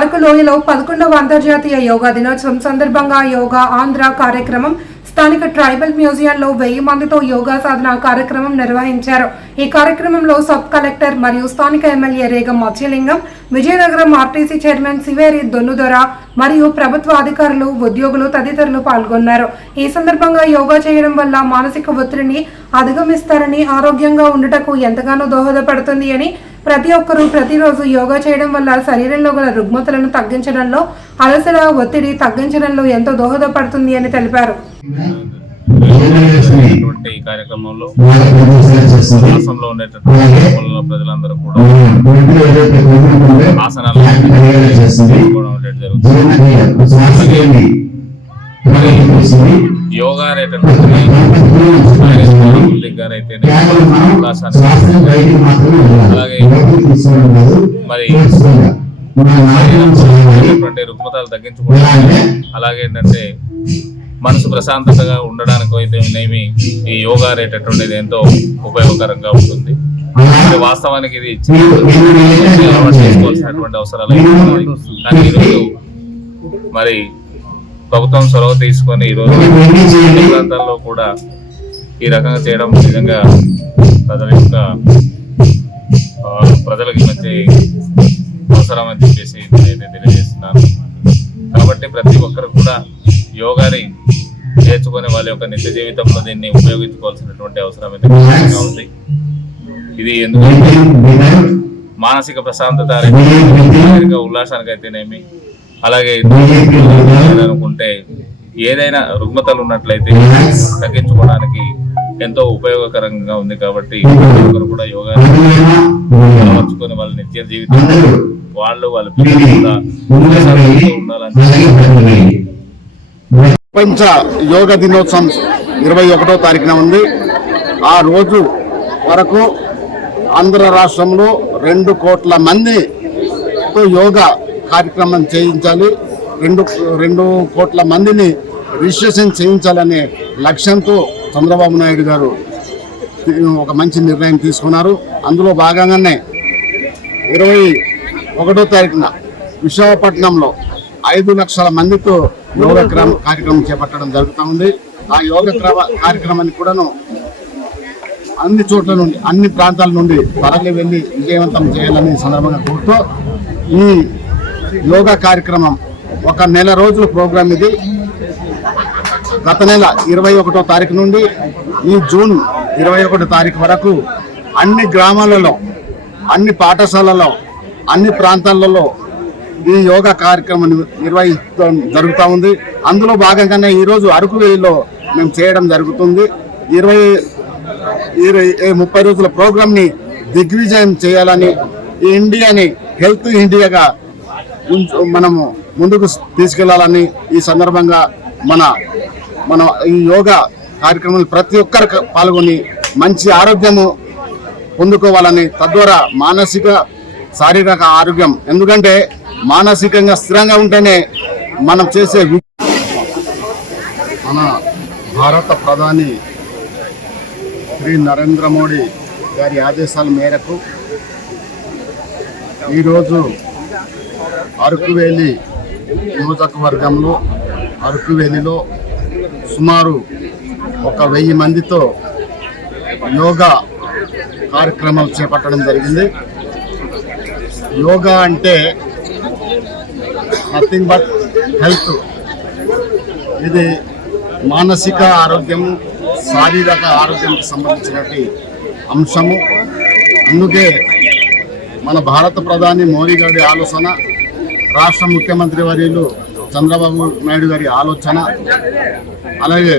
అరకు లోయలో పదకొండవ అంతర్జాతీయ యోగా దినోత్సవం సందర్భంగా యోగా ఆంధ్ర కార్యక్రమం స్థానిక ట్రైబల్ మ్యూజియంలో వెయ్యి మందితో యోగా సాధన కార్యక్రమం నిర్వహించారు. ఈ కార్యక్రమంలో సబ్ కలెక్టర్ మరియు స్థానిక MLA Regam Matsyalingam Vizianagaram RTC chairman Siveri Donnudora మరియు ప్రభుత్వ అధికారులు ఉద్యోగులు తదితరులు పాల్గొన్నారు. ఈ సందర్భంగా యోగా చేయడం వల్ల మానసిక ఒత్తిడిని అధిగమిస్తారని ఆరోగ్యంగా ఉండటకు ఎంతగానో దోహదపడుతుంది అని ప్రతి ఒక్కరూ ప్రతిరోజు యోగా చేయడం వల్ల శరీరంలో గల రుగ్మతలను తగ్గించడంలో అలసట ఒత్తిడి తగ్గించడంలో ఎంతో దోహదపడుతుంది అని తెలిపారు. ఈ కార్యక్రమంలో ఉండేటటువంటి ప్రజలందరూ కూడా ఆసనాలు జరుగుతుంది. యోగా అనేటటువంటి గారు అయితే అలాగే మరి రుగ్మతలు తగ్గించుకోవడానికి అలాగే ఏంటంటే మనసు ప్రశాంతతగా ఉండడానికి అయితే నేమి ఈ యోగా అనేటటువంటిది ఎంతో ఉపయోగకరంగా ఉంటుంది. వాస్తవానికి ఇది చేసుకోవాల్సినటువంటి అవసరాలు. కానీ ఈరోజు మరి ప్రభుత్వం చొరవ తీసుకొని ఈరోజు ప్రాంతాల్లో కూడా ఈ రకంగా చేయడం నిజంగా ప్రజల యొక్క ప్రజలకి మంచి అవసరం అని చెప్పేసి నేనైతే తెలియజేస్తున్నాను. కాబట్టి ప్రతి ఒక్కరు కూడా యోగాని నేర్చుకుని వాళ్ళ యొక్క నిత్య జీవితంలో దీన్ని ఉపయోగించుకోవాల్సినటువంటి అవసరం అయితే ఉంది. ఇది ఎందుకంటే మానసిక ప్రశాంతత ఉల్లాసానికి అయితేనేమి అలాగే అనుకుంటే ఏదైనా రుగ్మతలు ఉన్నట్లయితే తగ్గించుకోవడానికి ఎంతో ఉపయోగకరంగా ఉంది కాబట్టి కూడా యోగా అలవర్చుకొని వాళ్ళ నిత్య జీవితం వాళ్ళు వాళ్ళ పిల్లలు కూడా ప్రశాంతంగా ఉండాలని ప్రపంచ యోగ దినోత్సవం ఇరవై ఒకటో తారీఖున ఉంది. ఆ రోజు వరకు ఆంధ్ర రాష్ట్రంలో రెండు కోట్ల మందితో యోగా కార్యక్రమం చేయించాలి. రెండు రెండు కోట్ల మందిని రిజిస్ట్రేషన్ చేయించాలనే లక్ష్యంతో చంద్రబాబు నాయుడు గారు ఒక మంచి నిర్ణయం తీసుకున్నారు. అందులో భాగంగానే ఇరవై ఒకటో తారీఖున విశాఖపట్నంలో ఐదు లక్షల మందితో యోగ కార్యక్రమం చేపట్టడం జరుగుతూ ఉంది. ఆ యోగ కార్యక్రమాన్ని కూడాను అన్ని చోట్ల నుండి అన్ని ప్రాంతాల నుండి తరలి వెళ్ళి విజయవంతం చేయాలని సందర్భంగా కోరుతూ ఈ యోగా కార్యక్రమం ఒక నెల రోజుల ప్రోగ్రాం ఇది. గత నెల ఇరవై ఒకటో తారీఖు నుండి ఈ జూన్ ఇరవై ఒకటో తారీఖు వరకు అన్ని గ్రామాలలో అన్ని పాఠశాలలో అన్ని ప్రాంతాలలో ఈ యోగా కార్యక్రమం నిర్వహించడం జరుగుతూ ఉంది. అందులో భాగంగానే ఈరోజు అరకు వేలిలో మేము చేయడం జరుగుతుంది. ఇరవై ఇరవై ఏ ముప్పై రోజుల ప్రోగ్రామ్ని దిగ్విజయం చేయాలని ఈ ఇండియాని హెల్త్ ఇండియాగా ఉంచు- మనము ముందుకు తీసుకెళ్ళాలని ఈ సందర్భంగా మన మనం ఈ యోగా కార్యక్రమాలు ప్రతి ఒక్కరు పాల్గొని మంచి ఆరోగ్యము పొందుకోవాలని తద్వారా మానసిక శారీరక ఆరోగ్యం. ఎందుకంటే మానసికంగా స్థిరంగా ఉంటేనే మనం చేసే మన భారత ప్రధాని శ్రీ నరేంద్ర మోడీ గారి ఆదేశాల మేరకు ఈరోజు అరకువేలి నియోజకవర్గంలో అరకువేలిలో సుమారు ఒక వెయ్యి మందితో యోగా కార్యక్రమాలు చేపట్టడం జరిగింది. యోగా అంటే నథింగ్ బట్ హెల్త్ ఇది మానసిక ఆరోగ్యం శారీరక ఆరోగ్యానికి సంబంధించినటువంటి అంశము. అందుకే మన భారత ప్రధాని మోడీ గారి ఆలోచన రాష్ట్ర ముఖ్యమంత్రి వర్యులు చంద్రబాబు నాయుడు గారి ఆలోచన అలాగే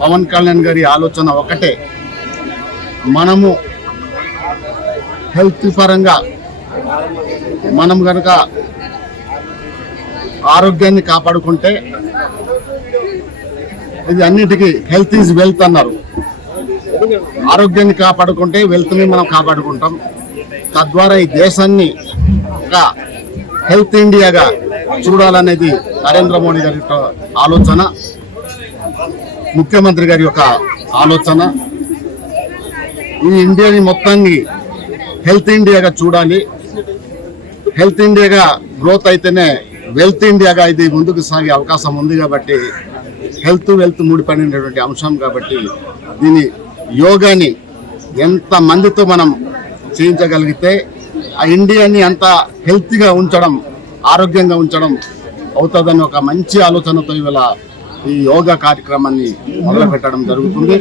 పవన్ కళ్యాణ్ గారి ఆలోచన ఒకటే. మనము హెల్త్ పరంగా మనం కనుక ఆరోగ్యాన్ని కాపాడుకుంటే ఇది అన్నిటికీ హెల్త్ ఈజ్ వెల్త్ అన్నారు. ఆరోగ్యాన్ని కాపాడుకుంటే వెల్త్ని మనం కాపాడుకుంటాం. తద్వారా ఈ దేశాన్ని ఒక హెల్త్ ఇండియాగా చూడాలనేది నరేంద్ర మోడీ గారి యొక్క ఆలోచన ముఖ్యమంత్రి గారి యొక్క ఆలోచన. ఈ ఇండియాని మొత్తాన్ని హెల్త్ ఇండియాగా చూడాలి. హెల్త్ ఇండియాగా గ్రోత్ అయితేనే వెల్త్ ఇండియాగా ఇది ముందుకు సాగే అవకాశం ఉంది కాబట్టి హెల్త్ వెల్త్ ముడిపడినటువంటి అంశం కాబట్టి దీని యోగాని ఎంత మందితో మనం చేయించగలిగితే ఆ ఇండియాని అంత హెల్తీగా ఉంచడం ఆరోగ్యంగా ఉంచడం అవుతుందని ఒక మంచి ఆలోచనతో ఇవాళ ఈ యోగా కార్యక్రమాన్ని మొదలు పెట్టడం జరుగుతుంది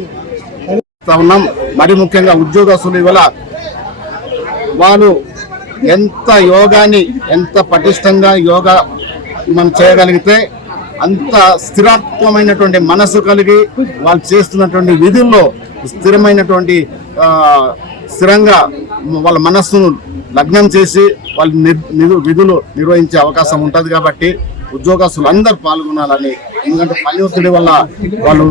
ఉన్నాం. మరి ముఖ్యంగా ఉద్యోగస్తులు ఇవాళ వాళ్ళు ఎంత యోగాని ఎంత పటిష్టంగా యోగా మనం చేయగలిగితే అంత స్థిరత్వమైనటువంటి మనసు కలిగి వాళ్ళు చేస్తున్నటువంటి విధుల్లో స్థిరమైనటువంటి స్థిరంగా వాళ్ళ మనస్సును లగ్నం చేసి వాళ్ళ నిర్- విధులు నిర్వహించే అవకాశం ఉంటుంది కాబట్టి ఉద్యోగస్తులు అందరూ పాల్గొనాలని. ఎందుకంటే పని ఒత్తిడి వల్ల వాళ్ళు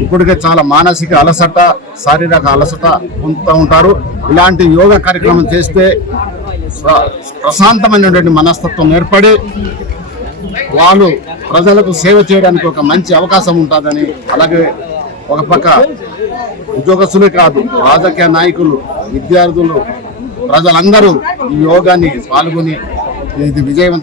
ఇప్పటికే చాలా మానసిక అలసట శారీరక అలసట పొందుతూ ఉంటారు. ఇలాంటి యోగా కార్యక్రమం చేస్తే ప్రశాంతమైనటువంటి మనస్తత్వం ఏర్పడి వాళ్ళు ప్రజలకు సేవ చేయడానికి ఒక మంచి అవకాశం ఉంటుందని అలాగే ఒక పక్క ఉద్యోగస్తులే కాదు రాజకీయ నాయకులు విద్యార్థులు ప్రజలందరూ ఈ యోగాని పాల్గొని ఇది విజయవంతం